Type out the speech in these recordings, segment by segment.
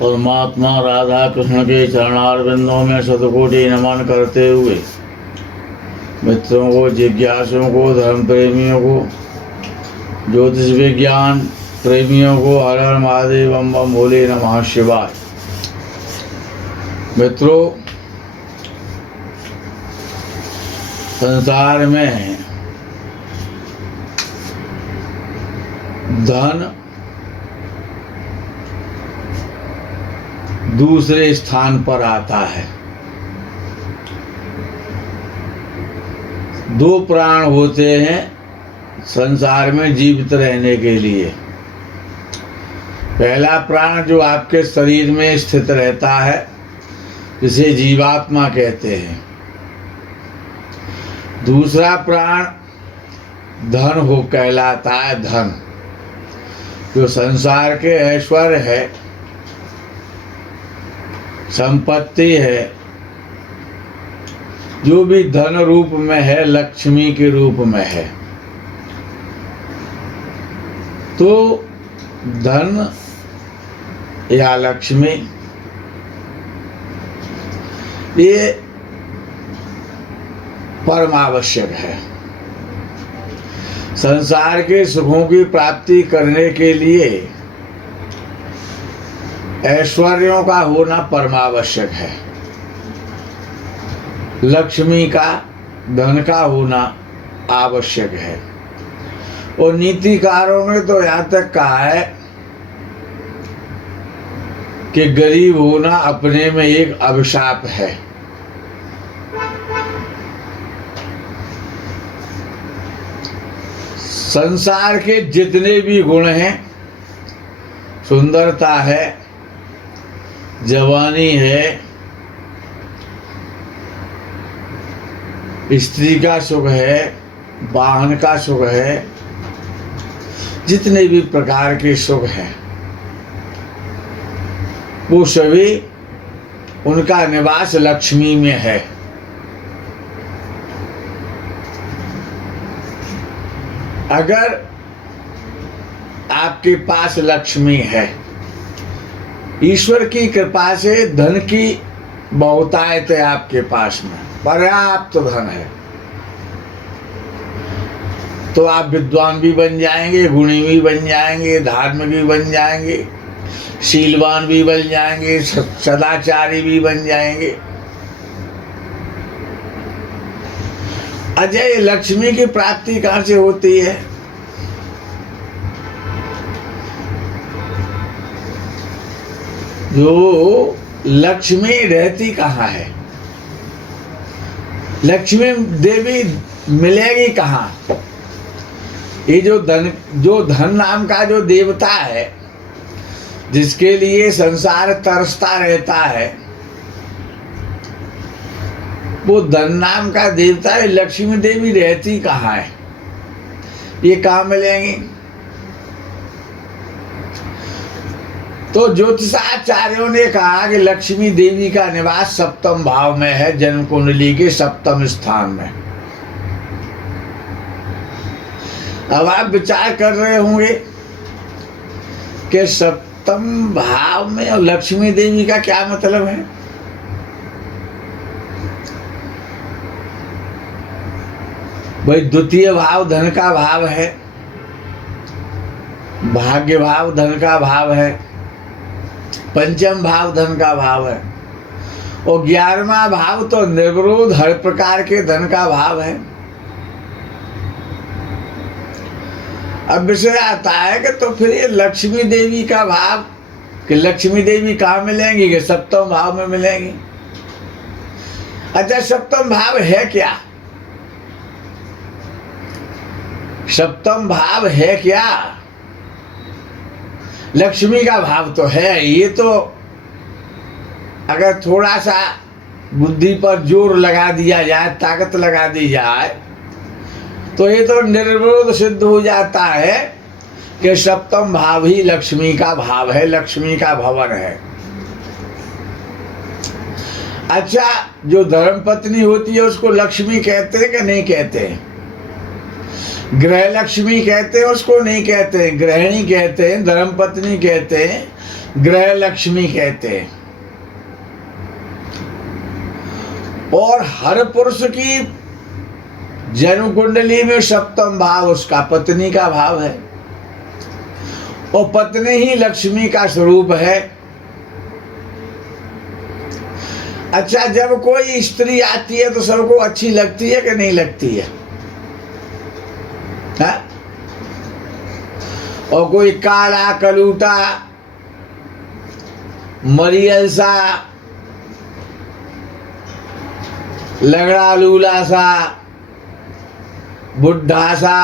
परमात्मा राधा कृष्ण के चरणारविंदों में शतकोटि नमन करते हुए मित्रों को, जिज्ञासुओं को, धर्म प्रेमियों को, ज्योतिष विज्ञान प्रेमियों को हर हर महादेव बम बम भोले नमः शिवाय। मित्रों, संसार में धन दूसरे स्थान पर आता है। दो प्राण होते हैं संसार में जीवित रहने के लिए। पहला प्राण जो आपके शरीर में स्थित रहता है, जिसे जीवात्मा कहते हैं। दूसरा प्राण धन हो कहलाता है। धन जो संसार के ऐश्वर्य है, संपत्ति है, जो भी धन रूप में है, लक्ष्मी के रूप में है। तो धन या लक्ष्मी ये परम आवश्यक है। संसार के सुखों की प्राप्ति करने के लिए ऐश्वर्यों का होना परमावश्यक है। लक्ष्मी का, धन का होना आवश्यक है। और नीतिकारों ने तो यहाँ तक कहा है कि गरीब होना अपने में एक अभिशाप है। संसार के जितने भी गुण हैं, सुंदरता है, जवानी है, स्त्री का सुख है, वाहन का सुख है, जितने भी प्रकार के सुख हैं, वो सभी उनका निवास लक्ष्मी में है। अगर आपके पास लक्ष्मी है, ईश्वर की कृपा से धन की बहुतायत है, आपके पास में पर्याप्त धन है, तो आप विद्वान भी बन जाएंगे, गुणी भी बन जाएंगे, धार्मिक भी बन जाएंगे, शीलवान भी बन जाएंगे, सदाचारी भी बन जाएंगे। अजय, लक्ष्मी की प्राप्ति कहाँ से होती है? जो लक्ष्मी रहती कहाँ है? लक्ष्मी देवी मिलेगी कहाँ? ये जो धन नाम का जो देवता है, जिसके लिए संसार तरसता रहता है, वो धन नाम का देवता है। लक्ष्मी देवी रहती कहाँ है? ये कहाँ मिलेंगी? तो ज्योतिषाचार्यों ने कहा कि लक्ष्मी देवी का निवास सप्तम भाव में है, जन्म कुंडली के सप्तम स्थान में। अब आप विचार कर रहे होंगे कि सप्तम भाव में और लक्ष्मी देवी का क्या मतलब है? भाई, द्वितीय भाव धन का भाव है, भाग्य भाव धन का भाव है, पंचम भाव धन का भाव है, और 11वां भाव तो निर्विरोध हर प्रकार के धन का भाव है। अब विषय आता है कि तो फिर ये लक्ष्मी देवी का भाव, कि लक्ष्मी देवी कहाँ मिलेंगी? कि सप्तम भाव में मिलेंगी। अच्छा, सप्तम भाव है क्या? सप्तम भाव है क्या? लक्ष्मी का भाव तो है। ये तो अगर थोड़ा सा बुद्धि पर जोर लगा दिया जाए, ताकत लगा दी जाए, तो ये तो निर्विरोध सिद्ध हो जाता है कि सप्तम भाव ही लक्ष्मी का भाव है, लक्ष्मी का भवन है। अच्छा, जो धर्म पत्नी होती है उसको लक्ष्मी कहते हैं कि नहीं कहते हैं? ग्रह लक्ष्मी कहते हैं उसको, नहीं कहते हैं? गृहिणी कहते हैं, धर्म पत्नी कहते हैं, ग्रह लक्ष्मी कहते हैं। और हर पुरुष की जन्म कुंडली में सप्तम भाव उसका पत्नी का भाव है, और पत्नी ही लक्ष्मी का स्वरूप है। अच्छा, जब कोई स्त्री आती है तो सबको अच्छी लगती है कि नहीं लगती है? हा? और कोई काला कलूटा मरियल सा लगड़ा लूला सा बुढ़ा सा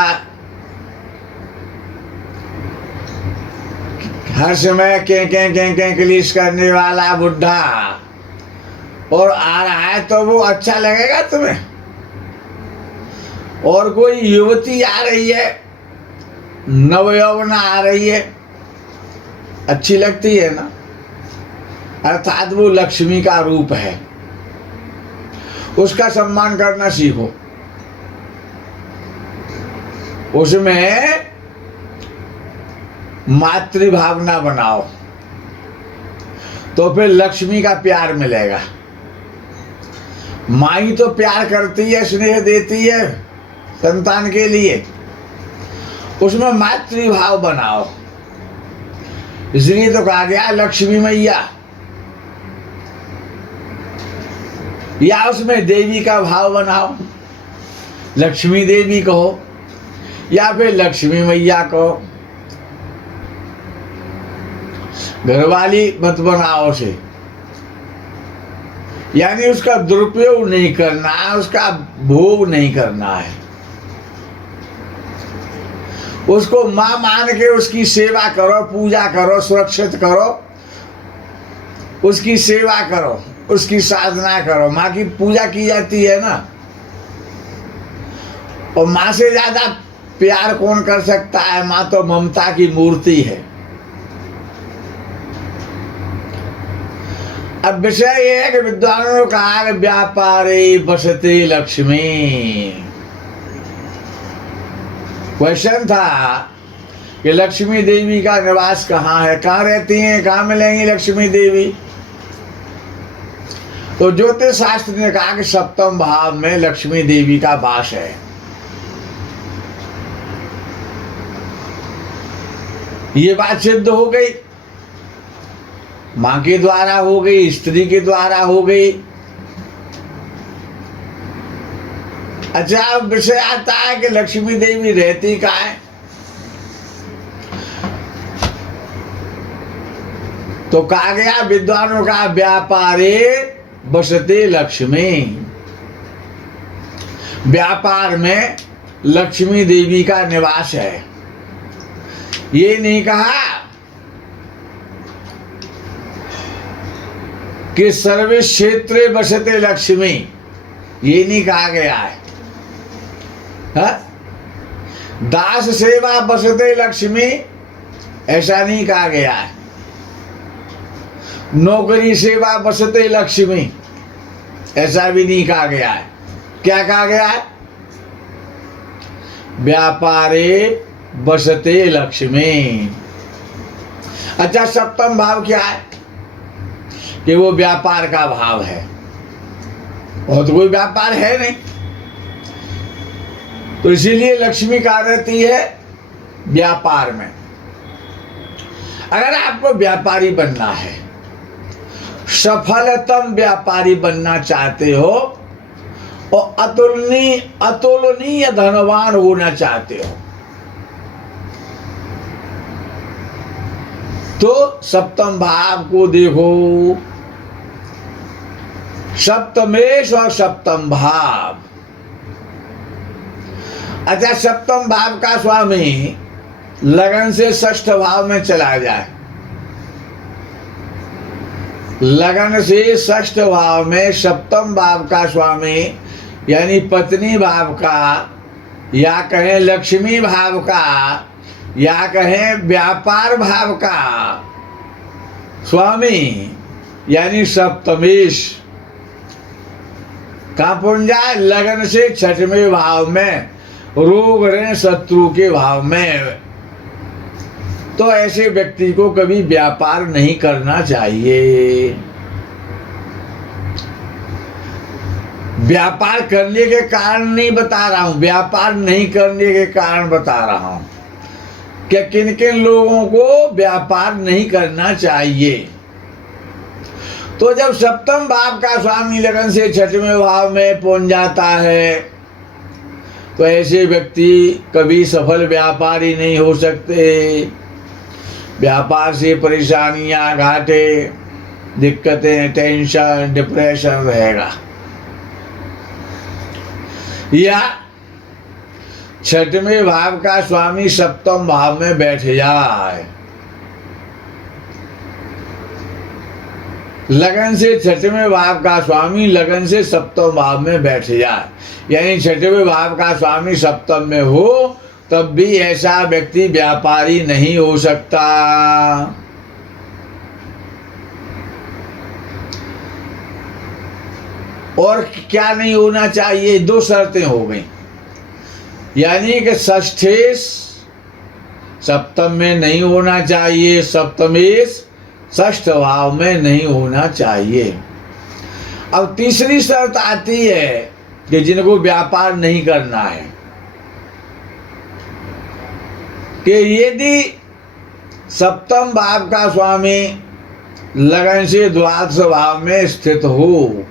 हर समय के क्लिश करने वाला बुढ़ा और आ रहा है तो वो अच्छा लगेगा तुम्हें? और कोई युवती आ रही है, नवयौवना आ रही है, अच्छी लगती है ना? अर्थात वो लक्ष्मी का रूप है, उसका सम्मान करना सीखो, उसमें मातृभावना बनाओ, तो फिर लक्ष्मी का प्यार मिलेगा। माँ ही तो प्यार करती है, स्नेह देती है संतान के लिए, उसमें मातृभाव बनाओ। इसलिए तो कहा गया लक्ष्मी मैया, या उसमें देवी का भाव बनाओ, लक्ष्मी देवी कहो या फिर लक्ष्मी मैया कहो। घरवाली मत बनाओ उसे, यानी उसका दुरुपयोग नहीं करना है, उसका भोग नहीं करना है। उसको मां मान के उसकी सेवा करो, पूजा करो, सुरक्षित करो, उसकी सेवा करो, उसकी साधना करो। माँ की पूजा की जाती है ना, और माँ से ज्यादा प्यार कौन कर सकता है? माँ तो ममता की मूर्ति है। अब विषय ये है कि विद्वानों ने कहा कि व्यापारे बसते लक्ष्मी। क्वेश्चन था कि लक्ष्मी देवी का निवास कहाँ है, कहाँ रहती हैं, कहाँ मिलेंगी लक्ष्मी देवी? तो ज्योतिष शास्त्र ने कहा कि सप्तम भाव में लक्ष्मी देवी का वास है। ये बात सिद्ध हो गई, मां के द्वारा हो गई, स्त्री के द्वारा हो गई। अच्छा, अब विषय आता है कि लक्ष्मी देवी रहती कहाँ है? तो कहा गया विद्वानों का व्यापारे बसते लक्ष्मी। व्यापार में लक्ष्मी देवी का निवास है। ये नहीं कहा कि सर्वे क्षेत्रे बसते लक्ष्मी, ये नहीं कहा गया है। दास सेवा बसते लक्ष्मी, ऐसा नहीं कहा गया है। नौकरी सेवा बसते लक्ष्मी, ऐसा भी नहीं कहा गया है। क्या कहा गया है? व्यापारे बसते लक्ष्मी। अच्छा, सप्तम भाव क्या है? कि वो व्यापार का भाव है, और तो कोई व्यापार है नहीं, तो इसीलिए लक्ष्मी कहा रहती है व्यापार में। अगर आपको व्यापारी बनना है, सफलतम व्यापारी बनना चाहते हो और अतुलनीय धनवान होना चाहते हो, तो सप्तम भाव को देखो। सप्तमेश और सप्तम भाव। अच्छा, सप्तम भाव का स्वामी लगन से षष्ठ भाव में चला जाए, लगन से षष्ठ भाव में सप्तम भाव का स्वामी यानी पत्नी भाव का, या कहें लक्ष्मी भाव का, या कहें व्यापार भाव का स्वामी यानी सप्तमेश, कहाँ पहुंच जाए? लगन से छठवें भाव में, रोग ऋण शत्रु के भाव में। तो ऐसे व्यक्ति को कभी व्यापार नहीं करना चाहिए। व्यापार करने के कारण नहीं बता रहा हूं, व्यापार नहीं करने के कारण बता रहा हूं कि किन किन लोगों को व्यापार नहीं करना चाहिए। तो जब सप्तम भाव का स्वामी लगन से छठवें भाव में पहुंच जाता है तो ऐसे व्यक्ति कभी सफल व्यापारी नहीं हो सकते। व्यापार से परेशानियां, घाटे, दिक्कतें, टेंशन, डिप्रेशन रहेगा। या छठवें भाव का स्वामी सप्तम भाव में बैठ जाए, लगन से छठवें भाव का स्वामी लगन से सप्तम भाव में बैठ जाए, यानी छठवें भाव का स्वामी सप्तम में हो, तब भी ऐसा व्यक्ति व्यापारी नहीं हो सकता। और क्या नहीं होना चाहिए? 2 शर्तें हो गई, यानी कि षष्ठेश सप्तम में नहीं होना चाहिए, सप्तमेश षष्ठ भाव में नहीं होना चाहिए। अब तीसरी शर्त आती है कि जिनको व्यापार नहीं करना है, कि यदि सप्तम भाव का स्वामी लगन से द्वादश भाव में स्थित हो,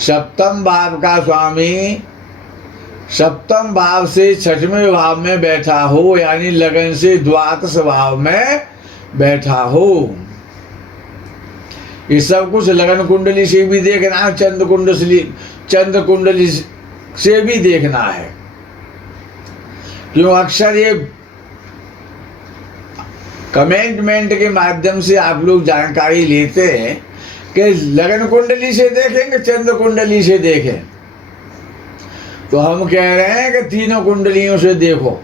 सप्तम भाव का स्वामी सप्तम भाव से छठवें भाव में बैठा हो, यानी लगन से द्वादश भाव में बैठा हो। ये सब कुछ लगन कुंडली से भी देखना है, चंद्र कुंडली से भी देखना है। क्यों अक्सर ये कमेंटमेंट के माध्यम से आप लोग जानकारी लेते हैं कि लगन कुंडली से देखेंगे, चंद्र कुंडली से देखें। तो हम कह रहे हैं कि तीनों कुंडलियों से देखो,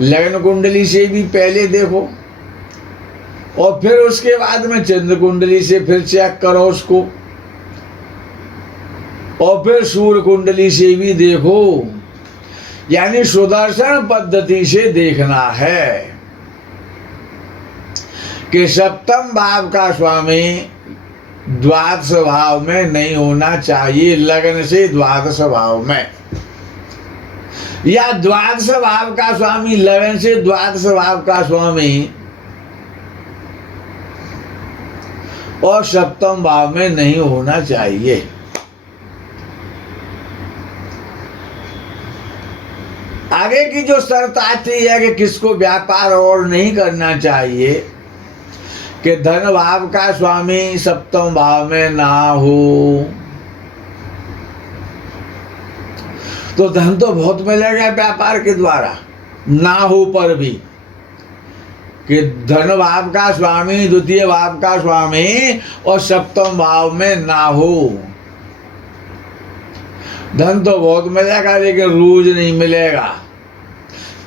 लगन कुंडली से भी पहले देखो और फिर उसके बाद में चंद्र कुंडली से फिर चेक करो उसको, और फिर सूर्य कुंडली से भी देखो, यानी सुदर्शन पद्धति से देखना है कि सप्तम भाव का स्वामी द्वादश भाव में नहीं होना चाहिए, लगन से द्वादश भाव में, या द्वादश भाव का स्वामी लगन से द्वादश भाव का स्वामी और सप्तम भाव में नहीं होना चाहिए। आगे की जो शर्त आती है कि किसको व्यापार और नहीं करना चाहिए, कि धन भाव का स्वामी सप्तम भाव में ना हो। तो धन तो बहुत मिलेगा व्यापार के द्वारा, ना हो पर भी, कि धन भाव का स्वामी द्वितीय भाव का स्वामी और सप्तम भाव में ना हो। धन तो बहुत मिलेगा लेकिन रोज नहीं मिलेगा,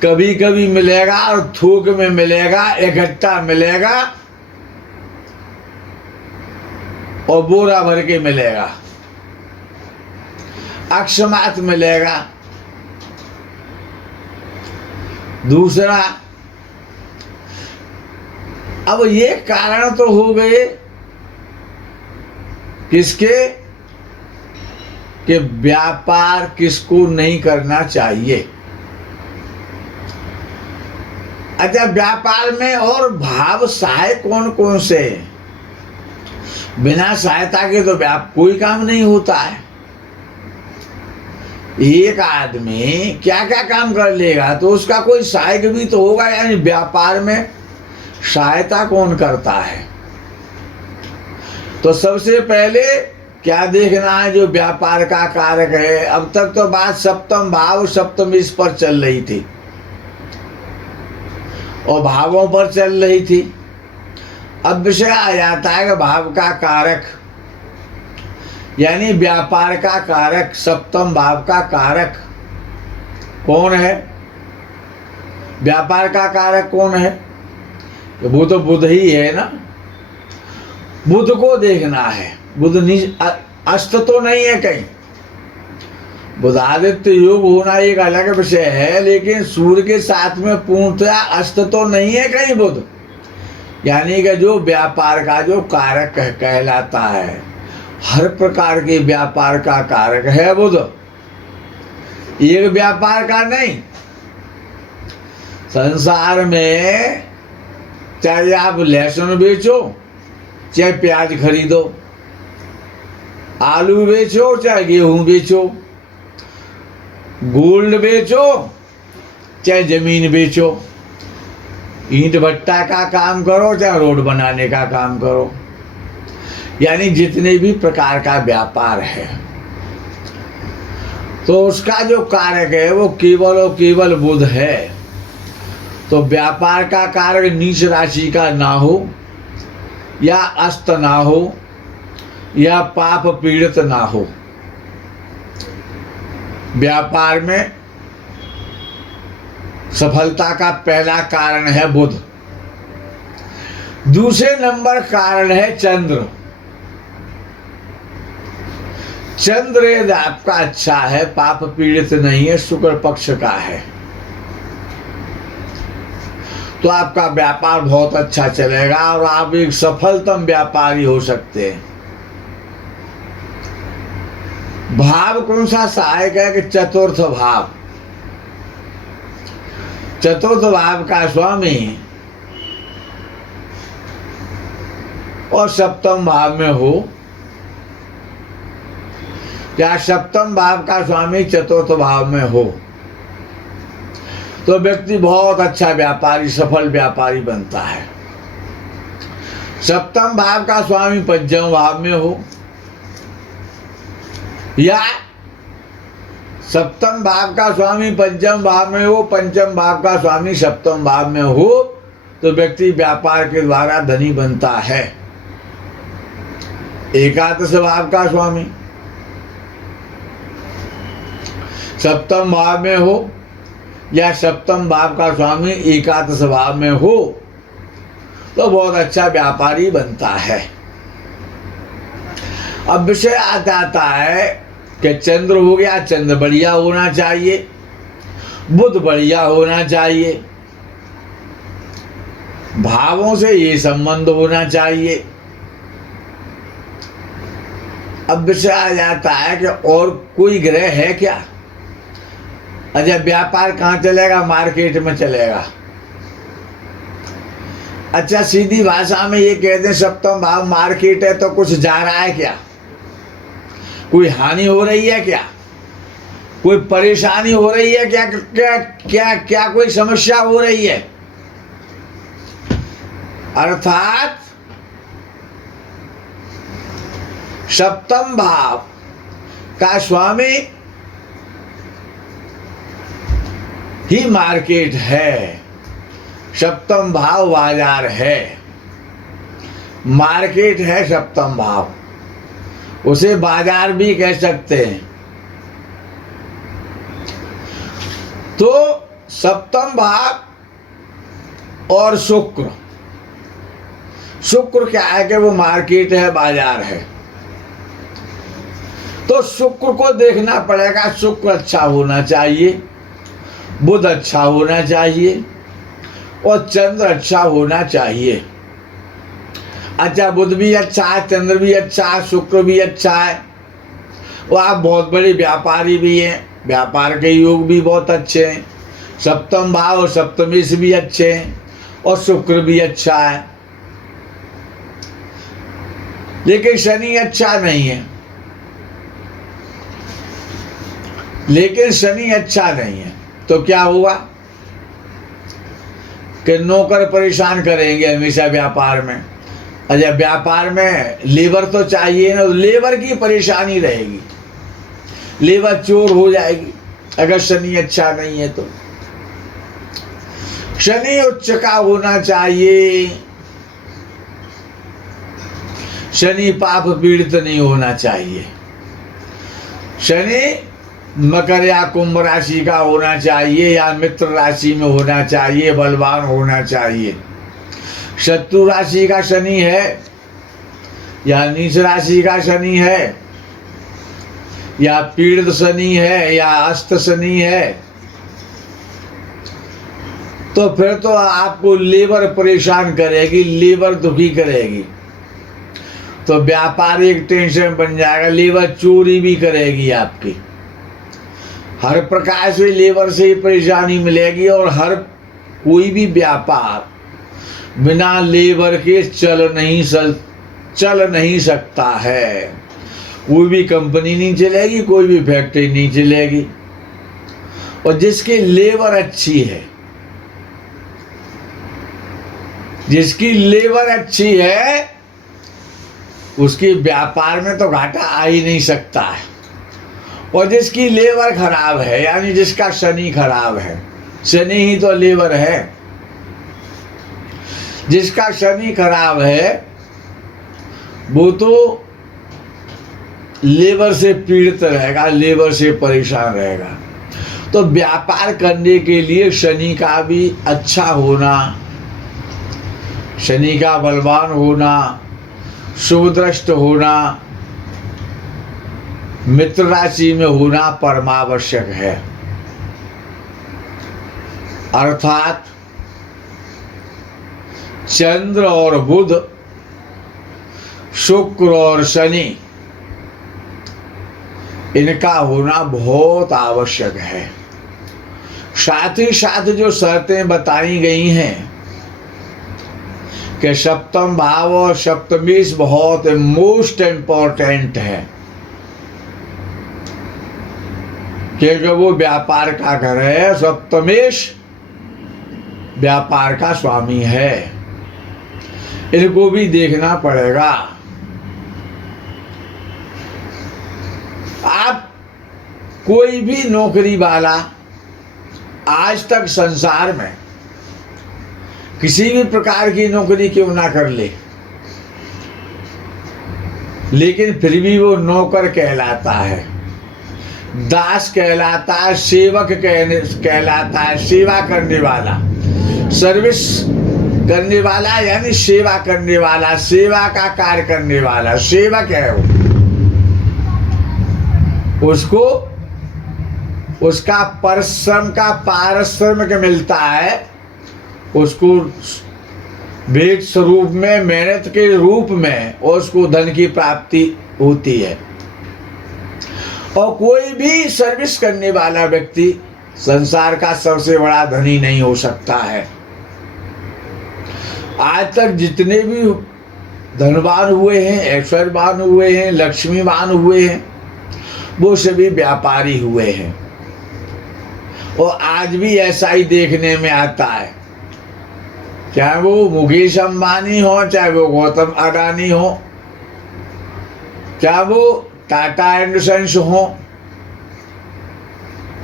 कभी कभी मिलेगा और थोक में मिलेगा, इकट्ठा मिलेगा और बोरा भर के मिलेगा, अकस्मात मिलेगा। दूसरा, अब ये कारण तो हो गए किसके, कि व्यापार किसको नहीं करना चाहिए। अच्छा, व्यापार में और भाव सहायक कौन कौन से? बिना सहायता के तो कोई काम नहीं होता है। एक आदमी क्या क्या काम कर लेगा तो उसका कोई सहायक भी तो होगा, यानी व्यापार में सहायता कौन करता है। तो सबसे पहले क्या देखना है, जो व्यापार का कारक है। अब तक तो बात सप्तम भाव सप्तमीश पर चल रही थी और भावों पर चल रही थी। अब विषय आ जाता है कि भाव का कारक, यानी व्यापार का कारक, सप्तम भाव का कारक कौन है? व्यापार का कारक कौन है? वो तो बुध ही है ना। बुध को देखना है। बुध अस्त तो नहीं है कहीं। बुधादित्य योग होना एक अलग विषय है, लेकिन सूर्य के साथ में पूर्णतया अस्त तो नहीं है कहीं बुध। यानी कि जो व्यापार का जो कारक कहलाता है, हर प्रकार के व्यापार का कारक है बुध, एक व्यापार का नहीं। संसार में चाहे आप लहसुन बेचो, चाहे प्याज खरीदो, आलू बेचो, चाहे गेहूं बेचो, गोल्ड बेचो, चाहे जमीन बेचो, ईंट भट्टा का काम करो, चाहे रोड बनाने का काम करो, यानी जितने भी प्रकार का व्यापार है, तो उसका जो कारक है वो केवल और केवल बुध है। तो व्यापार का कारक नीच राशि का ना हो, या अस्त ना हो, या पाप पीड़ित ना हो। व्यापार में सफलता का पहला कारण है बुध। दूसरे नंबर कारण है चंद्र। चंद्र यदि आपका अच्छा है, पाप पीड़ित नहीं है, शुक्र पक्ष का है, तो आपका व्यापार बहुत अच्छा चलेगा और आप एक सफलतम व्यापारी हो सकते हैं। भाव कौन सा सहायक है कि चतुर्थ भाव। चतुर्थ भाव का स्वामी और सप्तम भाव में हो, या सप्तम भाव का स्वामी चतुर्थ भाव में हो, तो व्यक्ति बहुत अच्छा व्यापारी, सफल व्यापारी बनता है। सप्तम भाव का स्वामी पंचम भाव में हो, या सप्तम भाव का स्वामी पंचम भाव में हो, पंचम भाव का स्वामी सप्तम भाव में हो, तो व्यक्ति व्यापार के द्वारा धनी बनता है। एकादश भाव का स्वामी सप्तम भाव में हो, या सप्तम भाव का स्वामी एकादश भाव में हो, तो बहुत अच्छा व्यापारी बनता है। अब विषय आ जाता है कि चंद्र हो गया, चंद्र बढ़िया होना चाहिए, बुध बढ़िया होना चाहिए, भावों से ये संबंध होना चाहिए। अब विषय आ जाता है कि और कोई ग्रह है क्या। अच्छा, व्यापार कहाँ चलेगा, मार्केट में चलेगा। अच्छा, सीधी भाषा में ये कहते हैं सप्तम भाव मार्केट है, तो कुछ जा रहा है क्या, कोई हानि हो रही है क्या, कोई परेशानी हो रही है क्या, क्या क्या क्या कोई समस्या हो रही है। अर्थात सप्तम भाव का स्वामी ही मार्केट है, सप्तम भाव बाजार है, मार्केट है सप्तम भाव, उसे बाजार भी कह सकते हैं। तो सप्तम भाव और शुक्र, शुक्र क्या है कि वो मार्केट है, बाजार है, तो शुक्र को देखना पड़ेगा। शुक्र अच्छा होना चाहिए, बुध अच्छा होना चाहिए, और चंद्र अच्छा होना चाहिए। अच्छा, बुध भी अच्छा है, चंद्र भी अच्छा है, शुक्र भी अच्छा है, और आप बहुत बड़े व्यापारी भी हैं, व्यापार के योग भी बहुत अच्छे हैं, सप्तम भाव और सप्तमेश भी अच्छे हैं, और शुक्र भी अच्छा है। लेकिन शनि अच्छा नहीं है, लेकिन शनि अच्छा नहीं है, तो क्या हुआ कि नौकर परेशान करेंगे हमेशा व्यापार में। अच्छा, व्यापार में लेबर तो चाहिए ना, लेबर की परेशानी रहेगी, लेबर चोर हो जाएगी अगर शनि अच्छा नहीं है तो। शनि उच्च का होना चाहिए, शनि पाप पीड़ित नहीं होना चाहिए, शनि मकर या कुंभ राशि का होना चाहिए, या मित्र राशि में होना चाहिए, बलवान होना चाहिए। शत्रु राशि का शनि है, या नीच राशि का शनि है, या पीड़ित शनि है या अस्त शनि है, तो फिर तो आपको लेबर परेशान करेगी, लेबर दुखी करेगी, तो व्यापारिक टेंशन बन जाएगा, लेबर चोरी भी करेगी आपकी, हर प्रकार से लेबर से ही परेशानी मिलेगी। और हर कोई भी व्यापार बिना लेबर के चल नहीं सकता है। कोई भी कंपनी नहीं चलेगी, कोई भी फैक्ट्री नहीं चलेगी। और जिसकी लेबर अच्छी है, जिसकी लेबर अच्छी है, उसकी व्यापार में तो घाटा आ ही नहीं सकता है। और जिसकी लेबर खराब है, यानी जिसका शनि खराब है, शनि ही तो लेबर है, जिसका शनि खराब है वो तो लेबर से पीड़ित रहेगा, लेबर से परेशान रहेगा। तो व्यापार करने के लिए शनि का भी अच्छा होना, शनि का बलवान होना, शुभ दृष्ट होना, मित्र राशि में होना परमावश्यक है। अर्थात चंद्र और बुध, शुक्र और शनि, इनका होना बहुत आवश्यक है। साथ ही साथ जो शर्तें बताई गई हैं कि सप्तम भाव और सप्तमेश बहुत मोस्ट इम्पोर्टेंट है, क्योंकि वो व्यापार का घर है, सप्तमेश व्यापार का स्वामी है। इनको भी देखना पड़ेगा। आप कोई भी नौकरी वाला आज तक संसार में किसी भी प्रकार की नौकरी क्यों ना कर ले, लेकिन फिर भी वो नौकर कहलाता है, दास कहलाता है, सेवक कहलाता है, सेवा करने वाला, सर्विस करने वाला, यानी सेवा करने वाला, सेवा का कार्य करने वाला सेवक है वो। उसको उसका परिश्रम का पारिश्रमिक मिलता है, उसको भेंट स्वरूप में, मेहनत के रूप में उसको धन की प्राप्ति होती है। और कोई भी सर्विस करने वाला व्यक्ति संसार का सबसे बड़ा धनी नहीं हो सकता है। आज तक जितने भी धनवान हुए हैं, ऐश्वर्यवान हुए हैं, लक्ष्मीवान हुए हैं, वो सभी व्यापारी हुए हैं। और आज भी ऐसा ही देखने में आता है, चाहे वो मुकेश अंबानी हो, चाहे वो गौतम अडानी हो, चाहे वो टाटा एंड सन्स हो,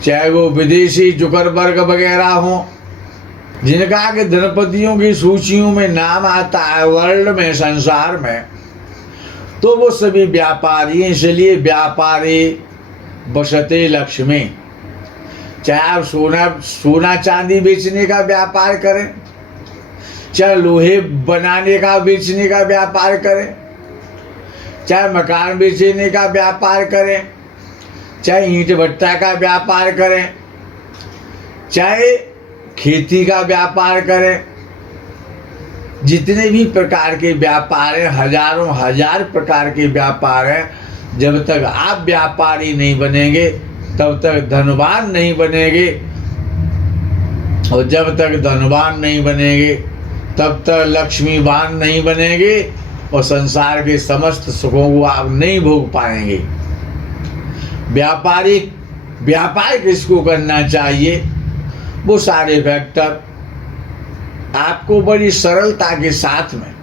चाहे वो विदेशी जुकरबर्ग वगैरह हो, जिनका के धनपतियों की सूचियों में नाम आता है वर्ल्ड में, संसार में, तो वो सभी व्यापारी। इसलिए व्यापारी बसते लक्ष्मी। चाहे आप सोना चांदी बेचने का व्यापार करें, चाहे लोहे बनाने का बेचने का व्यापार करें, चाहे मकान बेचने का व्यापार करें, चाहे ईंट भट्टा का व्यापार करें, चाहे खेती का व्यापार करें, जितने भी प्रकार के व्यापार हैं, हजारों हजार प्रकार के व्यापार हैं, जब तक आप व्यापारी नहीं बनेंगे तब तक धनवान नहीं बनेंगे। और जब तक धनवान नहीं बनेंगे तब तक लक्ष्मीवान नहीं बनेंगे, और संसार के समस्त सुखों को आप नहीं भोग पाएंगे। व्यापार किसको करना चाहिए, वो सारे फैक्टर आपको बड़ी सरलता के साथ में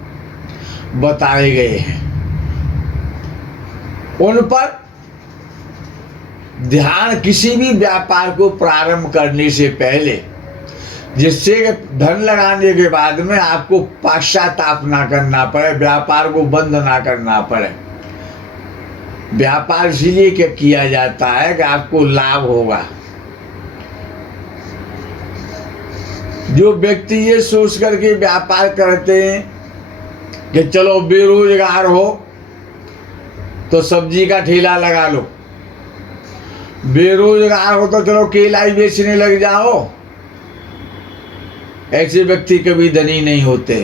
बताए गए हैं। उन पर ध्यान किसी भी व्यापार को प्रारंभ करने से पहले, जिससे धन लगाने के बाद में आपको पश्चाताप ना करना पड़े, व्यापार को बंद ना करना पड़े। व्यापार इसलिए क्या किया जाता है कि आपको लाभ होगा। जो व्यक्ति ये सोच करके व्यापार करते हैं कि चलो बेरोजगार हो तो सब्जी का ठेला लगा लो, बेरोजगार हो तो चलो केला ही बेचने लग जाओ, ऐसे व्यक्ति कभी धनी नहीं होते।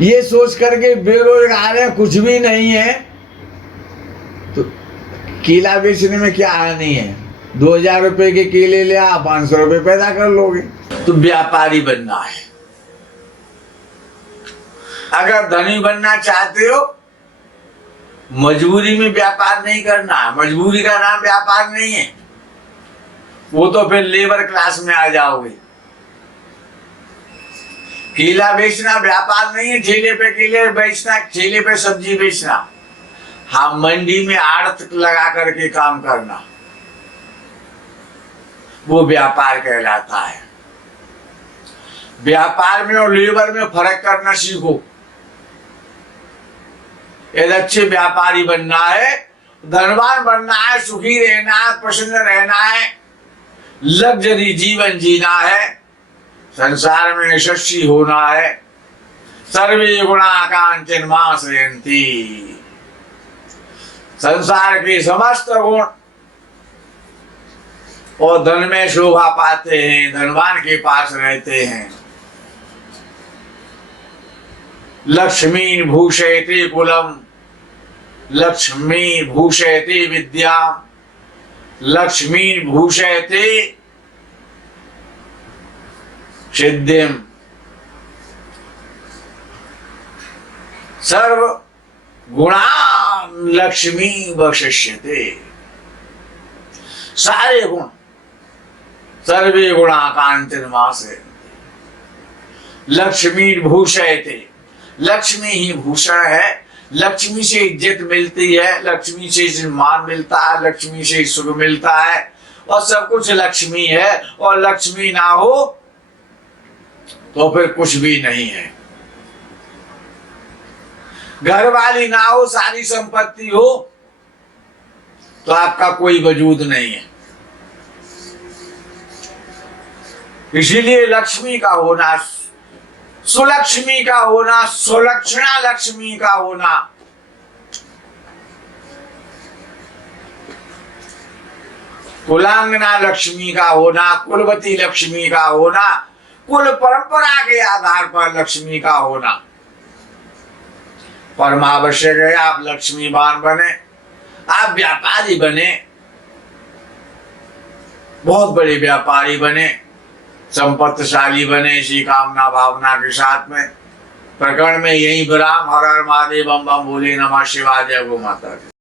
ये सोच करके बेरोजगार है, कुछ भी नहीं है, तो केला बेचने में क्या हानि है? 2000 रुपए के केले ले आ, 500 रुपए पैदा कर लोगे। तो व्यापारी बनना है। अगर धनी बनना चाहते हो, मजबूरी में व्यापार नहीं करना है। मजबूरी का नाम व्यापार नहीं है, वो तो फिर लेबर क्लास में आ जाओगे। केला बेचना व्यापार नहीं है। ठेले पे केले बेचना, ठेले पे सब्जी बेचना, हाँ मंडी में आड़त लगा करके काम करना, वो व्यापार कहलाता है। व्यापार में और लेबर में फर्क करना सीखो। यदि अच्छे व्यापारी बनना है, धनवान बनना है, सुखी रहना है, प्रसन्न रहना है, लग्जरी जीवन जीना है, संसार में यशस्वी होना है, सर्वे गुणा कांचन मासयन्ति, संसार के समस्त गुण और धन में शोभा पाते हैं, धनवान के पास रहते हैं। लक्ष्मी भूषयति कुलम, लक्ष्मी भूषयति विद्या, लक्ष्मी भूषयति सिद्धिम, सर्व गुणान लक्ष्मी वशिष्यते। सारे गुण, सर्वे गुणा कांतिर्मासे, लक्ष्मी भूषयते। लक्ष्मी ही भूषण है। लक्ष्मी से इज्जत मिलती है, लक्ष्मी से सम्मान मिलता है, लक्ष्मी से सुख मिलता है, और सब कुछ लक्ष्मी है। और लक्ष्मी ना हो तो फिर कुछ भी नहीं है। घर वाली ना हो, सारी संपत्ति हो, तो आपका कोई वजूद नहीं है। इसीलिए लक्ष्मी का होना, सुलक्ष्मी का होना, सुलक्षणा लक्ष्मी का होना, कुलांगना लक्ष्मी का होना, कुलवती लक्ष्मी का होना, कुल परंपरा के आधार पर लक्ष्मी का होना परमावश्यक है। आप लक्ष्मीवान बने, आप व्यापारी बने, बहुत बड़े व्यापारी बने, संपत्तिशाली बने, इसी कामना भावना के साथ में। प्रकरण में यही विराम। हर हर महादेव, बम बम बोले, नमः शिवाय, जय गो माता।